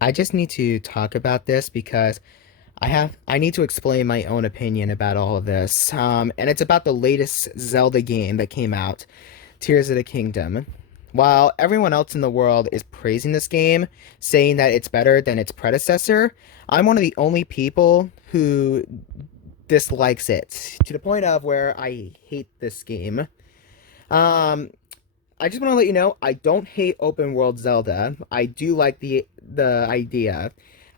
I just need to talk about this because I need to explain my own opinion about all of this. And it's about the latest Zelda game that came out, Tears of the Kingdom. While everyone else in the world is praising this game, saying that it's better than its predecessor, I'm one of the only people who dislikes it to the point of where I hate this game. Um, I just want to let you know I don't hate open world Zelda. I do like the idea.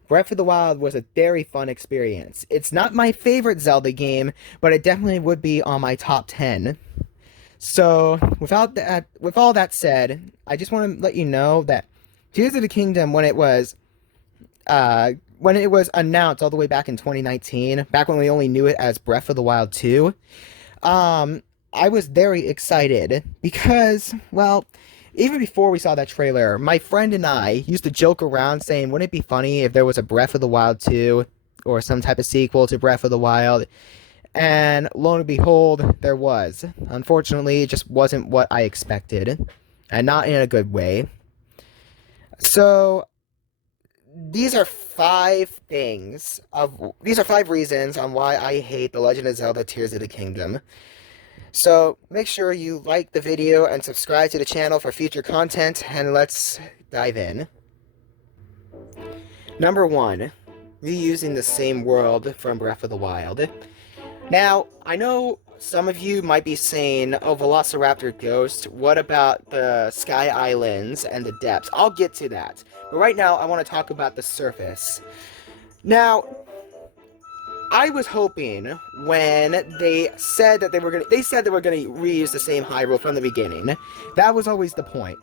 Breath of the Wild was a very fun experience. It's not my favorite Zelda game, but it definitely would be on my top 10. So, with all that said, I just want to let you know that Tears of the Kingdom uh when it was announced all the way back in 2019, back when we only knew it as Breath of the Wild 2, um I was very excited because, well, even before we saw that trailer, my friend and I used to joke around saying, wouldn't it be funny if there was a Breath of the Wild 2 or some type of sequel to Breath of the Wild? And lo and behold, there was. Unfortunately, it just wasn't what I expected, and not in a good way. So, these are five reasons on why I hate The Legend of Zelda Tears of the Kingdom. So make sure you like the video and subscribe to the channel for future content, and let's dive in. Number 1, reusing the same world from Breath of the Wild. Now, I know some of you might be saying, oh, Velociraptor Ghost, what about the Sky Islands and the depths? I'll get to that. But right now, I want to talk about the surface. Now, I was hoping when they said that they said they were gonna reuse the same Hyrule from the beginning. That was always the point.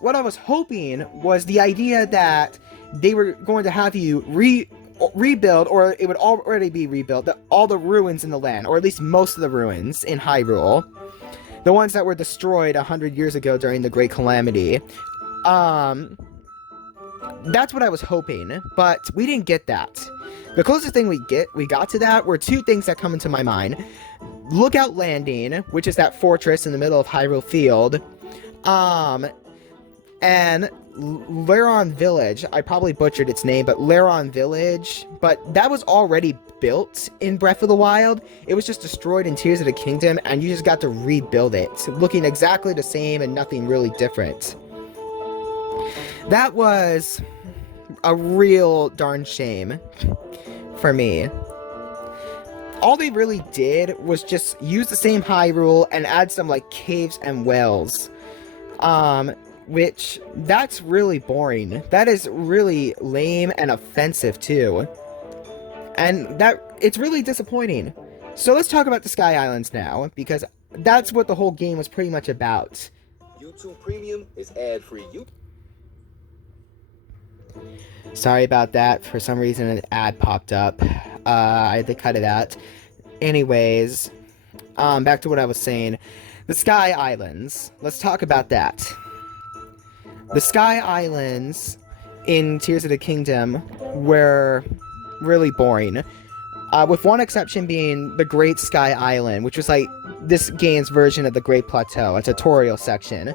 What I was hoping was the idea that they were going to have you rebuild, or it would already be rebuilt, all the ruins in the land, or at least most of the ruins in Hyrule, the ones that were destroyed 100 years ago during the Great Calamity. Um, that's what I was hoping, but we didn't get that. The closest thing we got to that were two things that come into my mind. Lookout Landing, which is that fortress in the middle of Hyrule Field, and Laron Village. I probably butchered its name, but Laron Village. But that was already built in Breath of the Wild. It was just destroyed in Tears of the Kingdom, and you just got to rebuild it, looking exactly the same and nothing really different. That was a real darn shame for me. All they really did was just use the same Hyrule and add some like caves and wells. Which that's really boring. That is really lame and offensive too. And that it's really disappointing. So let's talk about the Sky Islands now, because that's what the whole game was pretty much about. YouTube Premium is ad-free. Sorry about that. For some reason, an ad popped up. I had to cut it out. Anyways, back to what I was saying. The Sky Islands. Let's talk about that. The Sky Islands in Tears of the Kingdom were really boring. With one exception being the Great Sky Island, which was like this game's version of the Great Plateau, a tutorial section.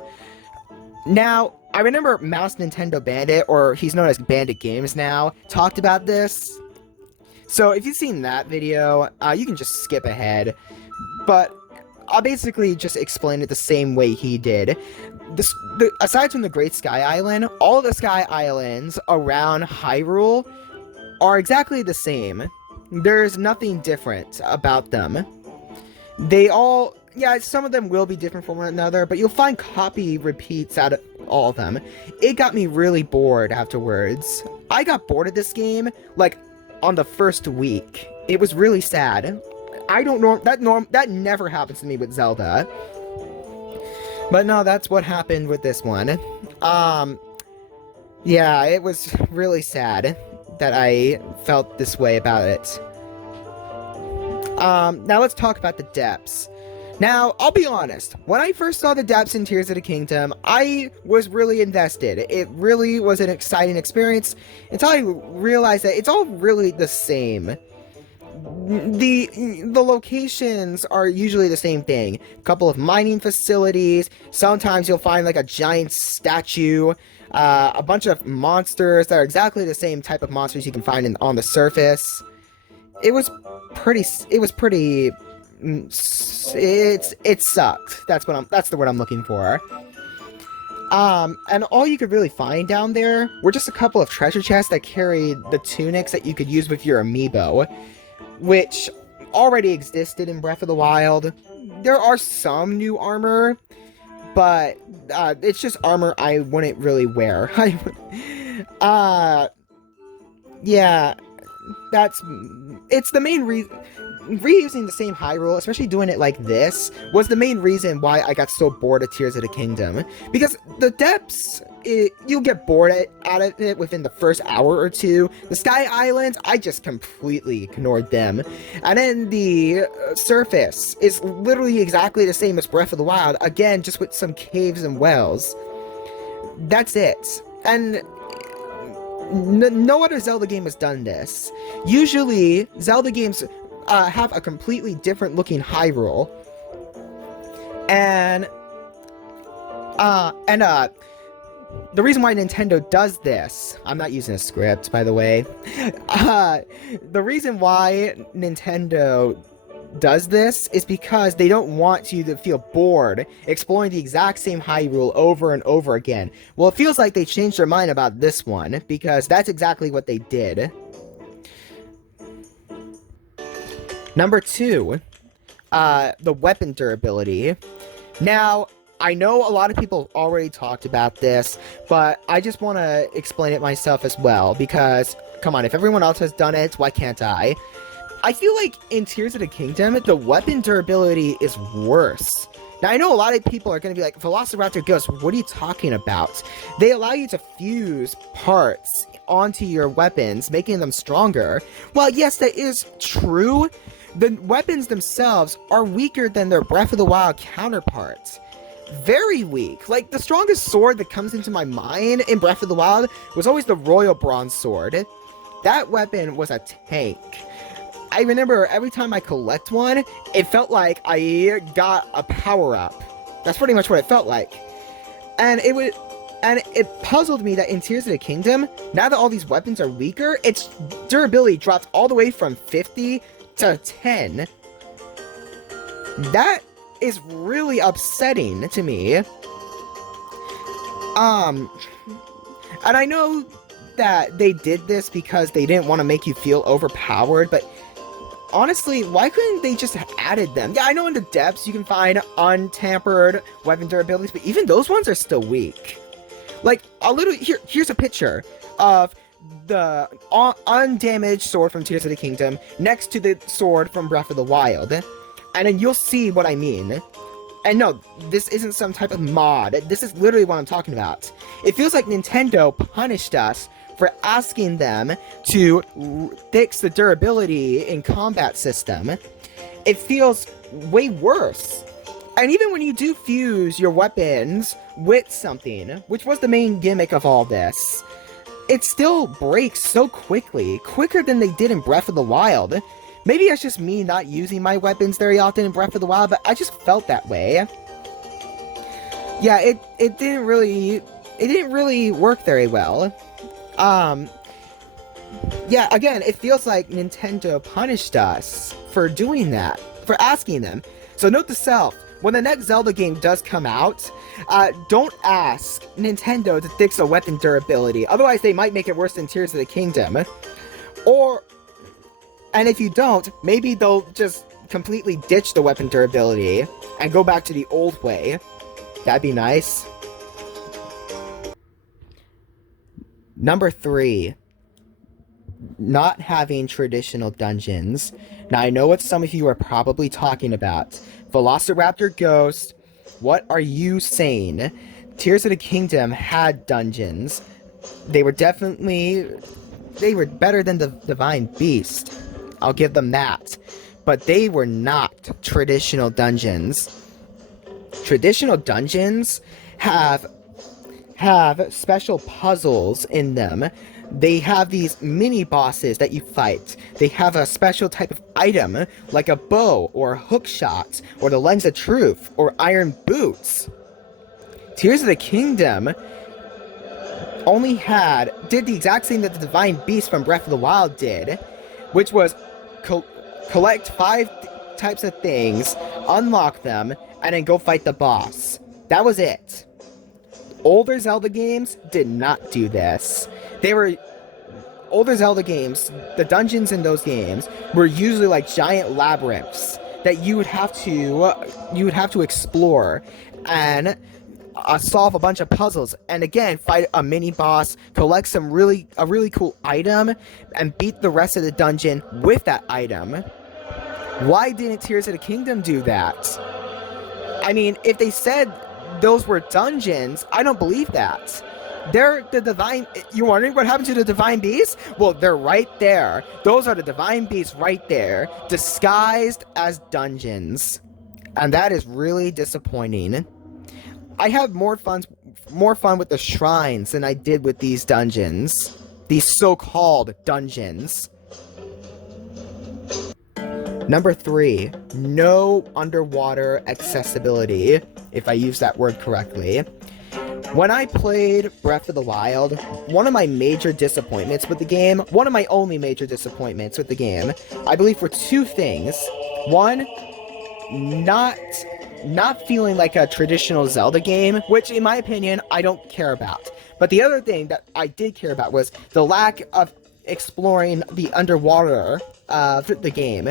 Now, I remember Mouse Nintendo Bandit, or he's known as Bandit Games now, talked about this. So if you've seen that video, you can just skip ahead. But I'll basically just explain it the same way he did. Aside from the Great Sky Island, all the Sky Islands around Hyrule are exactly the same. There's nothing different about them. They all, yeah, some of them will be different from one another, but you'll find copy repeats out of all of them. It got me really bored afterwards. I got bored of this game, like, on the first week. It was really sad. I don't know, that never happens to me with Zelda. But no, that's what happened with this one. Yeah, it was really sad that I felt this way about it. Now let's talk about the depths. Now, I'll be honest, when I first saw the depths in Tears of the Kingdom, I was really invested. It really was an exciting experience until I realized that it's all really the same. The locations are usually the same thing. A couple of mining facilities. Sometimes you'll find like a giant statue A bunch of monsters that are exactly the same type of monsters you can find on the surface. It was pretty. It was pretty. It sucked. That's the word I'm looking for. And all you could really find down there were just a couple of treasure chests that carried the tunics that you could use with your amiibo, which already existed in Breath of the Wild. There are some new armor, but it's just armor I wouldn't really wear. Yeah, it's the main reason. Reusing the same Hyrule, especially doing it like this, was the main reason why I got so bored of Tears of the Kingdom. Because the depths, you'll get bored out of it within the first hour or two. The Sky Islands, I just completely ignored them. And then the surface is literally exactly the same as Breath of the Wild, again, just with some caves and wells. That's it. And no other Zelda game has done this. Usually, Zelda games have a completely different looking Hyrule. And the reason why Nintendo does this, I'm not using a script, by the way. The reason why Nintendo does this is because they don't want you to feel bored exploring the exact same Hyrule over and over again. Well, it feels like they changed their mind about this one, because that's exactly what they did. Number 2, the weapon durability. Now, I know a lot of people already talked about this, but I just want to explain it myself as well, because, come on, if everyone else has done it, why can't I? I feel like in Tears of the Kingdom, the weapon durability is worse. Now, I know a lot of people are going to be like, Velociraptor Ghost, what are you talking about? They allow you to fuse parts onto your weapons, making them stronger. Well, yes, that is true. The weapons themselves are weaker than their Breath of the Wild counterparts. Very weak. Like, the strongest sword that comes into my mind in Breath of the Wild was always the Royal Bronze Sword. That weapon was a tank. I remember every time I collect one, it felt like I got a power-up. That's pretty much what it felt like. And it puzzled me that in Tears of the Kingdom, now that all these weapons are weaker, its durability dropped all the way from 50 to 10. That is really upsetting to me. And I know that they did this because they didn't want to make you feel overpowered, but honestly, why couldn't they just have added them? Yeah, I know in the depths you can find untampered weapon durabilities, but even those ones are still weak. Like, here's a picture of the undamaged sword from Tears of the Kingdom next to the sword from Breath of the Wild. And then you'll see what I mean. And no, this isn't some type of mod. This is literally what I'm talking about. It feels like Nintendo punished us for asking them to fix the durability in combat system. It feels way worse. And even when you do fuse your weapons with something, which was the main gimmick of all this, it still breaks so quickly, quicker than they did in Breath of the Wild. Maybe it's just me not using my weapons very often in Breath of the Wild, but I just felt that way. Yeah, it didn't really work very well. Yeah, again, it feels like Nintendo punished us for doing that, for asking them. So note to self, when the next Zelda game does come out, don't ask Nintendo to fix the weapon durability, otherwise they might make it worse than Tears of the Kingdom. And if you don't, maybe they'll just completely ditch the weapon durability and go back to the old way. That'd be nice. Number 3. Not having traditional dungeons. Now, I know what some of you are probably talking about. Velociraptor Ghost, what are you saying? Tears of the Kingdom had dungeons. They were better than the Divine Beast. I'll give them that. But they were not traditional dungeons. Traditional dungeons have special puzzles in them. They have these mini bosses that you fight. They have a special type of item, like a bow, or a hook shot, or the lens of truth, or iron boots. Tears of the Kingdom did the exact same that the Divine Beast from Breath of the Wild did, which was co- collect types of things, unlock them, and then go fight the boss. That was it. Older Zelda games did not do this. They were older Zelda games, the dungeons in those games were usually like giant labyrinths that you would have to explore and solve a bunch of puzzles, and again fight a mini boss, collect a really cool item, and beat the rest of the dungeon with that item. Why didn't Tears of the Kingdom do that? I mean, if they said those were dungeons, I don't believe that. They're the divine. You're wondering what happened to the divine beasts? Well, they're right there. Those are the divine beasts right there, disguised as dungeons, and that is really disappointing. I have more fun with the shrines than I did with these dungeons. These so-called dungeons. Number 3, no underwater accessibility, if I use that word correctly. When I played Breath of the Wild, one of my major disappointments with the game, one of my only major disappointments with the game, I believe were two things. One, not feeling like a traditional Zelda game, which in my opinion, I don't care about. But the other thing that I did care about was the lack of exploring the underwater of the game.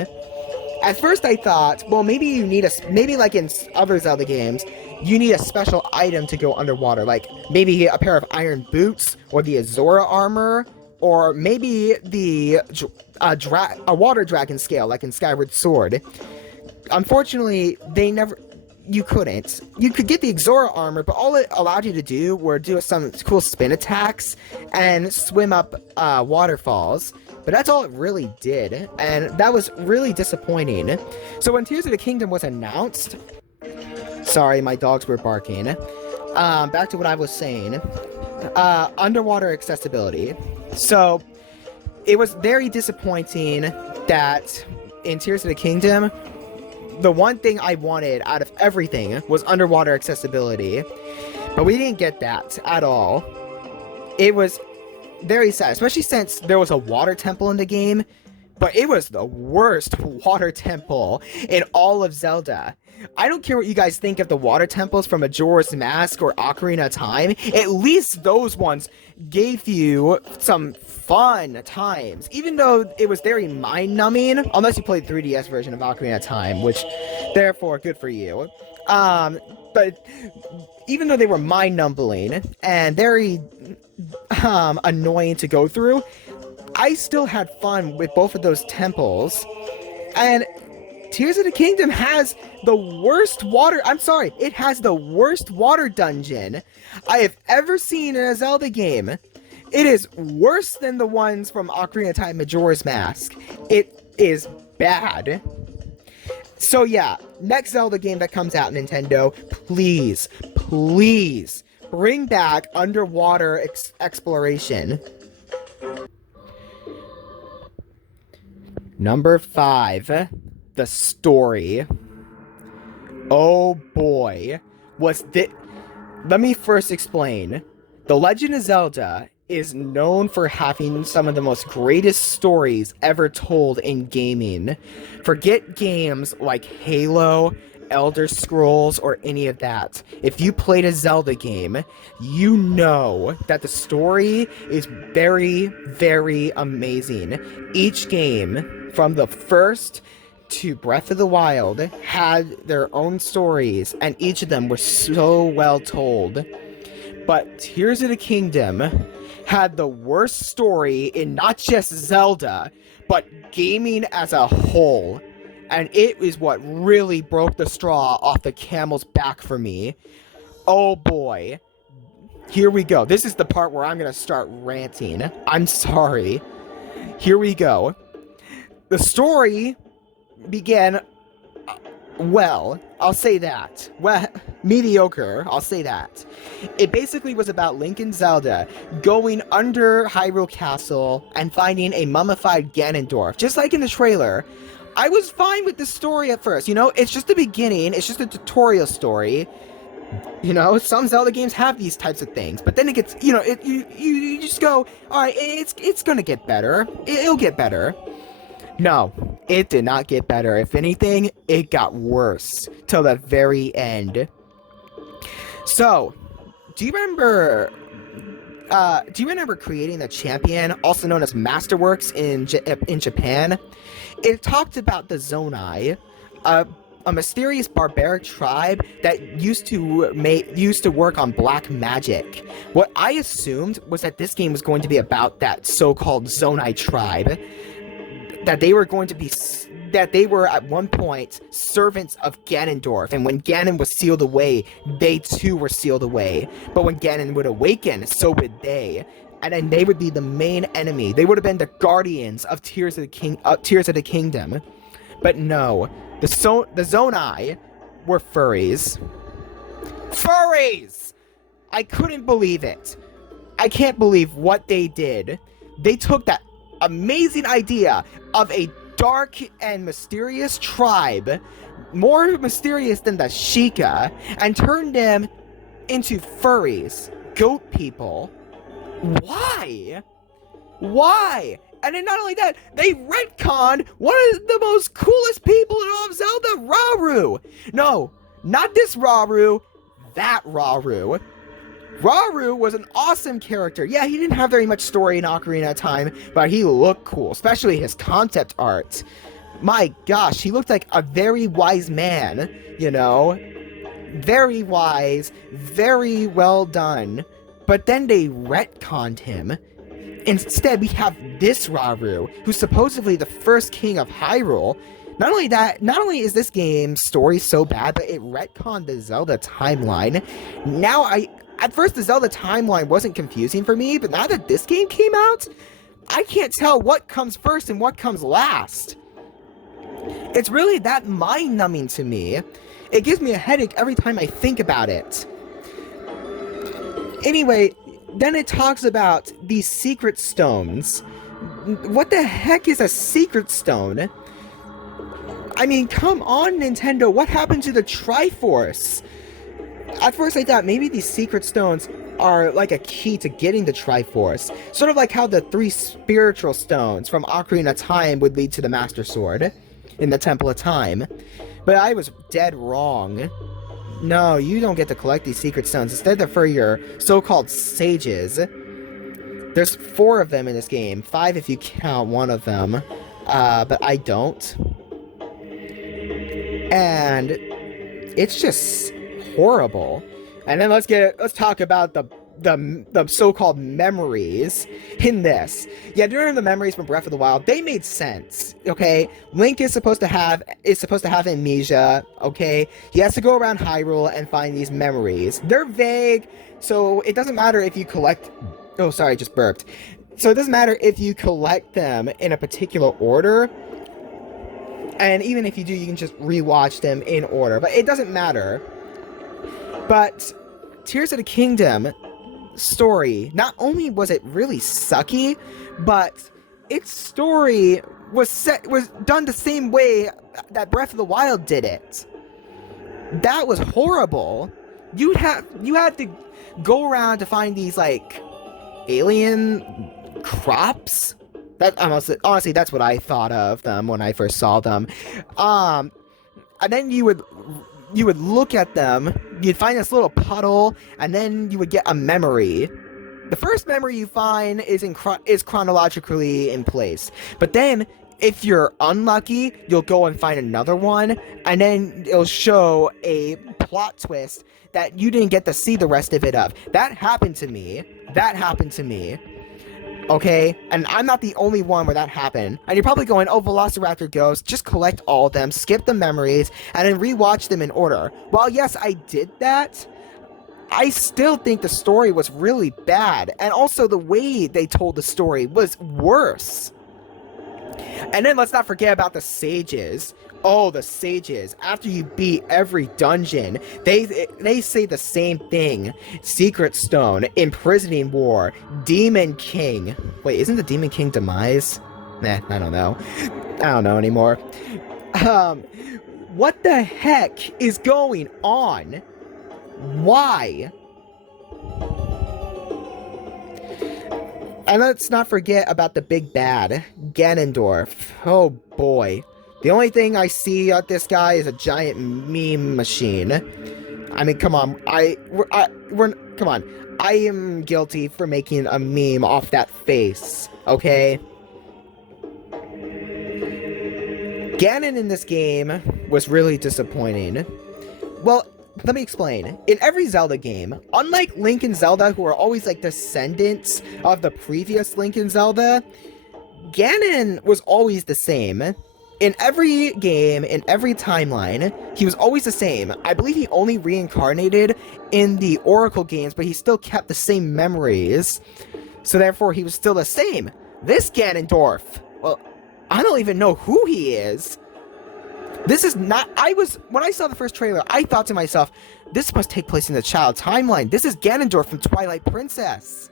At first I thought, well, maybe like in other Zelda games, you need a special item to go underwater, like maybe a pair of iron boots, or the Azora armor, or maybe a water dragon scale, like in Skyward Sword. Unfortunately, you couldn't. You could get the Azora armor, but all it allowed you to do were do some cool spin attacks and swim up waterfalls. But that's all it really did, and that was really disappointing. So when Tears of the Kingdom was announced... Sorry, my dogs were barking. Back to what I was saying. Underwater accessibility. So, it was very disappointing that in Tears of the Kingdom, the one thing I wanted out of everything was underwater accessibility. But we didn't get that at all. It was very sad, especially since there was a water temple in the game, but it was the worst water temple in all of Zelda. I don't care what you guys think of the water temples from Majora's Mask or Ocarina of Time. At least those ones gave you some fun times, even though it was very mind-numbing, unless you played the 3DS version of Ocarina of Time, which, therefore, good for you. But even though they were mind-numbing and very annoying to go through, I still had fun with both of those temples. And Tears of the Kingdom has the worst water... I'm sorry, it has the worst water dungeon I have ever seen in a Zelda game. It is worse than the ones from Ocarina of Time Majora's Mask. It is bad. So yeah, next Zelda game that comes out, Nintendo, please, please bring back underwater exploration. Number 5, the story. Oh boy, let me first explain. The Legend of Zelda is known for having some of the most greatest stories ever told in gaming. Forget games like Halo, Elder Scrolls, or any of that. If you played a Zelda game, you know that the story is very, very amazing. Each game, from the first to Breath of the Wild, had their own stories, and each of them were so well told. But Tears of the Kingdom had the worst story in not just Zelda, but gaming as a whole. And it is what really broke the straw off the camel's back for me. Oh boy. Here we go. This is the part where I'm gonna start ranting. I'm sorry. Here we go. The story began... well, I'll say that. Well, mediocre, I'll say that. It basically was about Link and Zelda going under Hyrule Castle and finding a mummified Ganondorf, just like in the trailer. I was fine with the story at first, you know? It's just the beginning, it's just a tutorial story. You know, some Zelda games have these types of things, but then it gets, you know, you just go, all right, it's gonna get better. It'll get better. No, it did not get better. If anything, it got worse till the very end. So, do you remember? Do you remember creating the champion, also known as Masterworks in Japan? It talked about the Zonai, a mysterious barbaric tribe that used to work on black magic. What I assumed was that this game was going to be about that so-called Zonai tribe, that they were going to be that they were at one point servants of Ganondorf, and when Ganon was sealed away, they too were sealed away. But when Ganon would awaken, so would they. And then they would be the main enemy. They would have been the guardians of Tears of the Kingdom. But no, the Zonai were furries. Furries! I couldn't believe it. I can't believe what they did. They took that amazing idea of a dark and mysterious tribe, more mysterious than the Sheikah, and turned them into furries, goat people. Why? Why? And then not only that, they retconned one of the most coolest people in all of Zelda, Rauru. No, not this Rauru, that Rauru. Rauru was an awesome character. Yeah, he didn't have very much story in Ocarina of Time, but he looked cool, especially his concept art. My gosh, he looked like a very wise man, you know? Very wise, very well done. But then they retconned him. Instead, we have this Rauru, who's supposedly the first king of Hyrule. Not only that, not only is this game's story so bad, but it retconned the Zelda timeline. At first, the Zelda timeline wasn't confusing for me, but now that this game came out, I can't tell what comes first and what comes last. It's really that mind-numbing to me. It gives me a headache every time I think about it. Anyway, then it talks about these secret stones. What the heck is a secret stone? I mean, come on, Nintendo, what happened to the Triforce? At first I thought maybe these secret stones are like a key to getting the Triforce. Sort of like how the 3 spiritual stones from Ocarina of Time would lead to the Master Sword in the Temple of Time. But I was dead wrong. No, you don't get to collect these secret stones. Instead, they're for your so-called sages. There's 4 of them in this game. 5 if you count one of them. But I don't. And it's just horrible. And then let's talk about the so-called memories in this. Yeah, during the memories from Breath of the Wild, they made sense. Okay, Link is supposed to have amnesia. Okay, he has to go around Hyrule and find these memories. They're vague, so it doesn't matter if you collect. Oh, sorry, I just burped. So it doesn't matter if you collect them in a particular order. And even if you do, you can just rewatch them in order. But it doesn't matter. But Tears of the Kingdom story, not only was it really sucky, but its story was done the same way that Breath of the Wild did it. That was horrible. You had to go around to find these like alien crops. That honestly, that's what I thought of them when I first saw them. And then you would look at them, you'd find this little puddle, and then you would get a memory. The first memory you find is chronologically in place. But then, if you're unlucky, you'll go and find another one, and then it'll show a plot twist that you didn't get to see the rest of it of. That happened to me. Okay, and I'm not the only one where that happened. And you're probably going, oh, Velociraptor Ghost, just collect all of them, skip the memories, and then rewatch them in order. While yes, I did that, I still think the story was really bad. And also the way they told the story was worse. And then let's not forget about the sages. Oh, the sages. After you beat every dungeon, they say the same thing. Secret Stone, Imprisoning War, Demon King. Wait, isn't the Demon King Demise? Nah, I don't know. I don't know anymore. What the heck is going on? Why? And let's not forget about the big bad, Ganondorf. Oh boy. The only thing I see at this guy is a giant meme machine. I mean, come on. Come on. I am guilty for making a meme off that face, okay? Ganon in this game was really disappointing. Well, let me explain. In every Zelda game, unlike Link and Zelda, who are always like descendants of the previous Link and Zelda, Ganon was always the same. In every game, in every timeline, he was always the same. I believe he only reincarnated in the Oracle games, but he still kept the same memories. So therefore, he was still the same. This Ganondorf, well, I don't even know who he is. This is not... When I saw the first trailer, I thought to myself, this must take place in the child timeline. This is Ganondorf from Twilight Princess.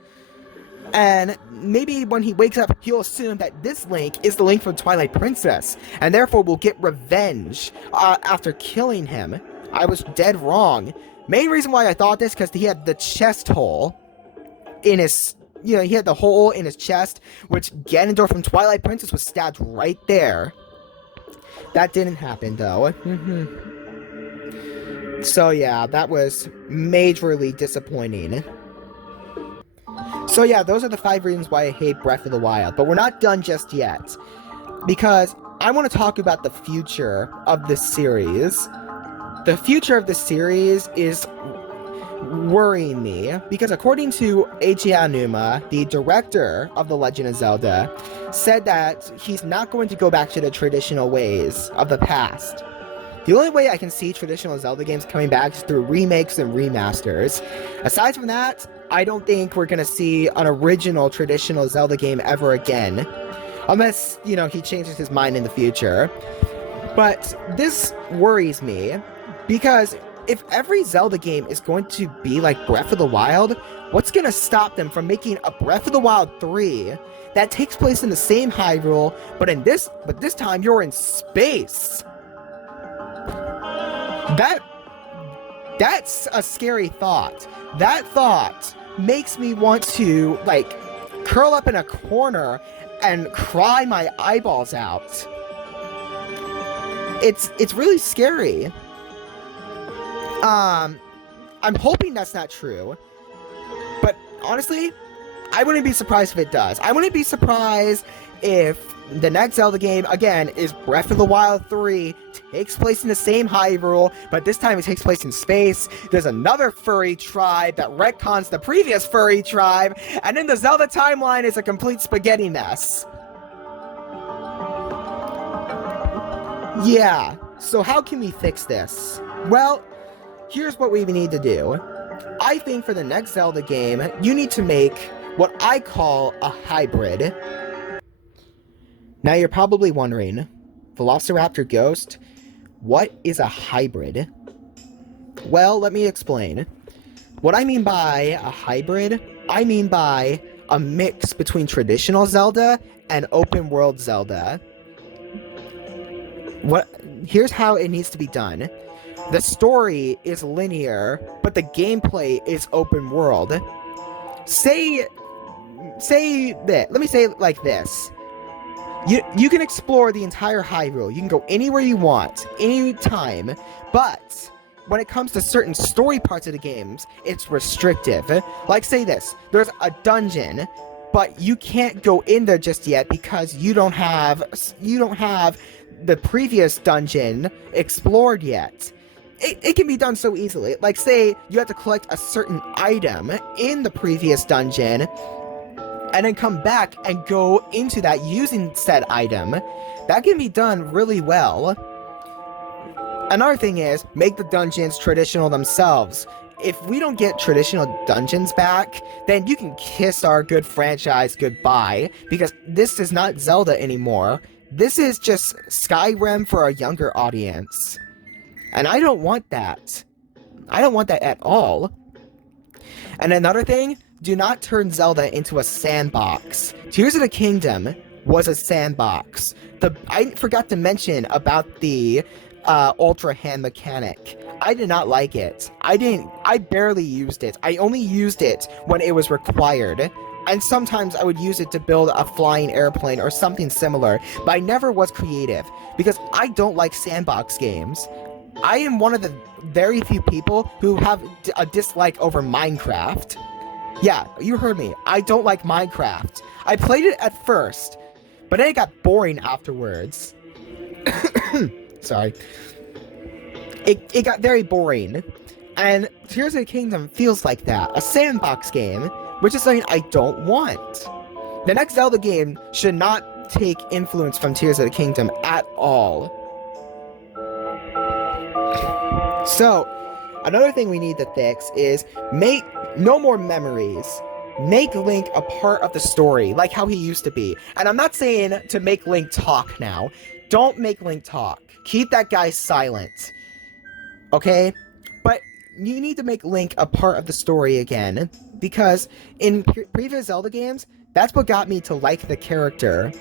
And maybe when he wakes up, he'll assume that this Link is the Link from Twilight Princess, and therefore will get revenge after killing him. I was dead wrong. Main reason why I thought this, because he had the chest hole in his... he had the hole in his chest, which Ganondorf from Twilight Princess was stabbed right there. That didn't happen, though. So yeah, that was majorly disappointing. So yeah, those are the 5 reasons why I hate Breath of the Wild. But we're not done just yet, because I want to talk about the future of this series. The future of this series is worrying me, because according to Eiji Aonuma, the director of The Legend of Zelda, said that he's not going to go back to the traditional ways of the past. The only way I can see traditional Zelda games coming back is through remakes and remasters. Aside from that, I don't think we're going to see an original traditional Zelda game ever again. Unless, he changes his mind in the future. But this worries me, because if every Zelda game is going to be like Breath of the Wild, what's going to stop them from making a Breath of the Wild 3 that takes place in the same Hyrule, but this time you're in space? That's a scary thought. That thought makes me want to, curl up in a corner and cry my eyeballs out. It's really scary. I'm hoping that's not true. But honestly, I wouldn't be surprised if it does. I wouldn't be surprised if the next Zelda game, again, is Breath of the Wild 3, takes place in the same Hyrule, but this time it takes place in space. There's another furry tribe that retcons the previous furry tribe, and then the Zelda timeline is a complete spaghetti mess. Yeah, so how can we fix this? Well, here's what we need to do. I think for the next Zelda game, you need to make what I call a hybrid. Now you're probably wondering, Velociraptor Ghost, what is a hybrid? Well, let me explain. What I mean by a hybrid, I mean by a mix between traditional Zelda and open world Zelda. Here's how it needs to be done. The story is linear, but the gameplay is open world. Let me say it like this. You can explore the entire Hyrule. You can go anywhere you want, anytime. But when it comes to certain story parts of the games, it's restrictive. Like, say this. There's a dungeon, but you can't go in there just yet because you don't have the previous dungeon explored yet. It can be done so easily. Like, say you have to collect a certain item in the previous dungeon, and then come back and go into that using said item. That can be done really well. Another thing is, make the dungeons traditional themselves. If we don't get traditional dungeons back, then you can kiss our good franchise goodbye, because this is not Zelda anymore. This is just Skyrim for a younger audience. And I don't want that. I don't want that at all. And another thing, do not turn Zelda into a sandbox. Tears of the Kingdom was a sandbox. I forgot to mention about the Ultra Hand mechanic. I did not like it. I barely used it. I only used it when it was required. And sometimes I would use it to build a flying airplane or something similar, but I never was creative because I don't like sandbox games. I am one of the very few people who have a dislike over Minecraft. Yeah, you heard me. I don't like Minecraft. I played it at first, but then it got boring afterwards. Sorry. It got very boring. And Tears of the Kingdom feels like that. A sandbox game, which is something I don't want. The next Zelda game should not take influence from Tears of the Kingdom at all. So, another thing we need to fix is make no more memories. Make Link a part of the story, like how he used to be. And I'm not saying to make Link talk now. Don't make Link talk. Keep that guy silent. Okay? But you need to make Link a part of the story again. Because in previous Zelda games, that's what got me to like the character.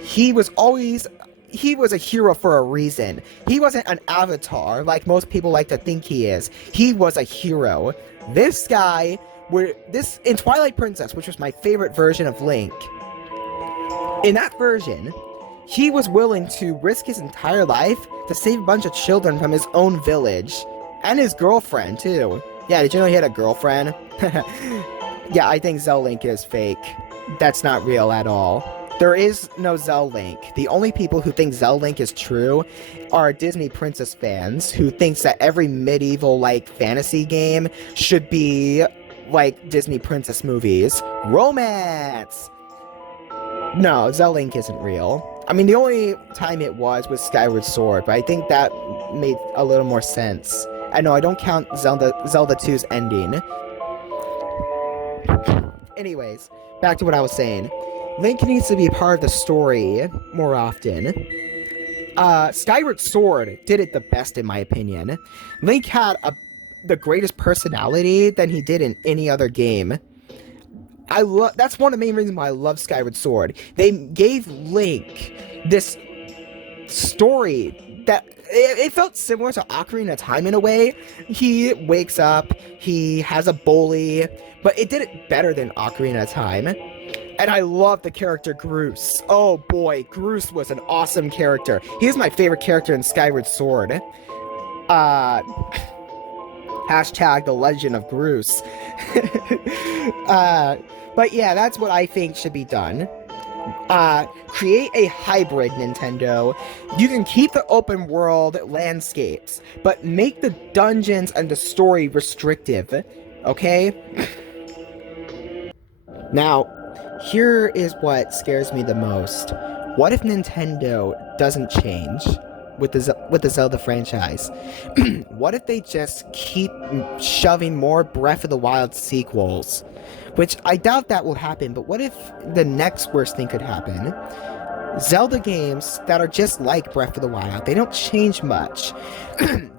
He was a hero for a reason. He wasn't an avatar like most people like to think he is. He was a hero. This guy, in Twilight Princess, which was my favorite version of Link, in that version, he was willing to risk his entire life to save a bunch of children from his own village. And his girlfriend, too. Yeah, did you know he had a girlfriend? Yeah, I think Link is fake. That's not real at all. There is no Link. The only people who think Link is true are Disney princess fans who thinks that every medieval, fantasy game should be like Disney princess movies. Romance! No, Link isn't real. I mean, the only time it was Skyward Sword, but I think that made a little more sense. I know, I don't count Zelda 2's ending. Anyways, back to what I was saying. Link needs to be part of the story more often. Skyward Sword did it the best, in my opinion. Link had the greatest personality than he did in any other game. That's one of the main reasons why I love Skyward Sword. They gave Link this story that it felt similar to Ocarina of Time in a way. He wakes up, he has a bully, but it did it better than Ocarina of Time. And I love the character Groose. Oh boy, Groose was an awesome character. He's my favorite character in Skyward Sword. Hashtag the legend of Groose. But yeah, that's what I think should be done. Create a hybrid Nintendo. You can keep the open world landscapes, but make the dungeons and the story restrictive. Okay? Now, here is what scares me the most. What if Nintendo doesn't change with the Zelda franchise? What if they just keep shoving more Breath of the Wild sequels? Which I doubt that will happen, but what if the next worst thing could happen? Zelda games that are just like Breath of the Wild, they don't change much.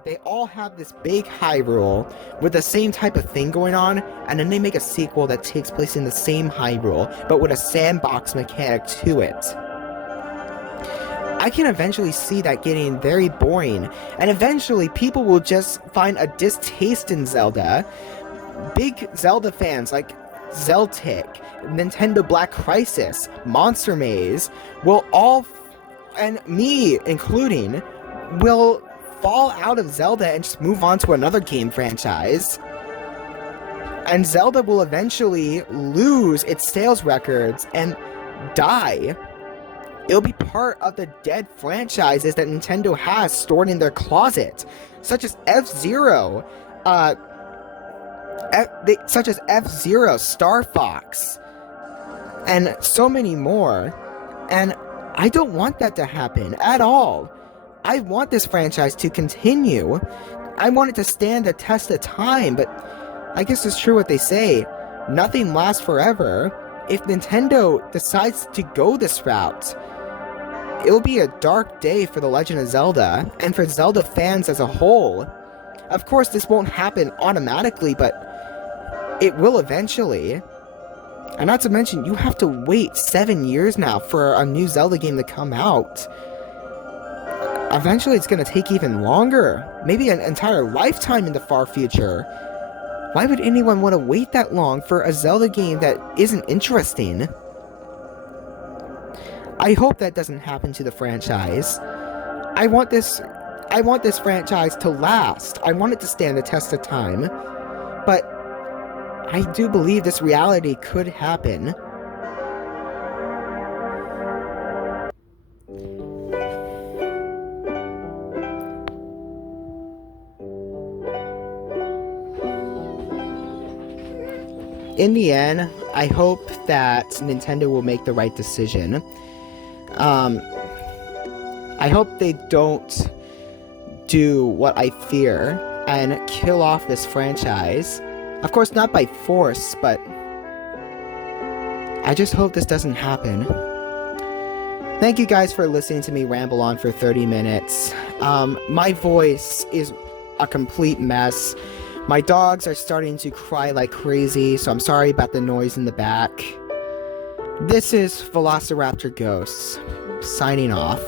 They all have this big Hyrule with the same type of thing going on, and then they make a sequel that takes place in the same Hyrule, but with a sandbox mechanic to it. I can eventually see that getting very boring, and eventually people will just find a distaste in Zelda. Big Zelda fans like Zeltic, Nintendo Black Crisis, Monster Maze will all, and me including, will fall out of Zelda and just move on to another game franchise. And Zelda will eventually lose its sales records and die. It'll be part of the dead franchises that Nintendo has stored in their closet, such as F-Zero, such as F-Zero, Star Fox, and so many more. And I don't want that to happen at all. I want this franchise to continue. I want it to stand the test of time, but I guess it's true what they say. Nothing lasts forever. If Nintendo decides to go this route, it'll be a dark day for The Legend of Zelda, and for Zelda fans as a whole. Of course, this won't happen automatically, but it will eventually. And not to mention, you have to wait 7 years now for a new Zelda game to come out. eventually it's going to take even longer, maybe an entire lifetime in the far future. Why would anyone want to wait that long for a Zelda game that isn't interesting? I hope that doesn't happen to the franchise. I want this franchise to last. I want it to stand the test of time. But I do believe this reality could happen. In the end, I hope that Nintendo will make the right decision. I hope they don't do what I fear and kill off this franchise. Of course, not by force, but I just hope this doesn't happen. Thank you guys for listening to me ramble on for 30 minutes. My voice is a complete mess. My dogs are starting to cry like crazy, so I'm sorry about the noise in the back. This is Velociraptor Ghosts, signing off.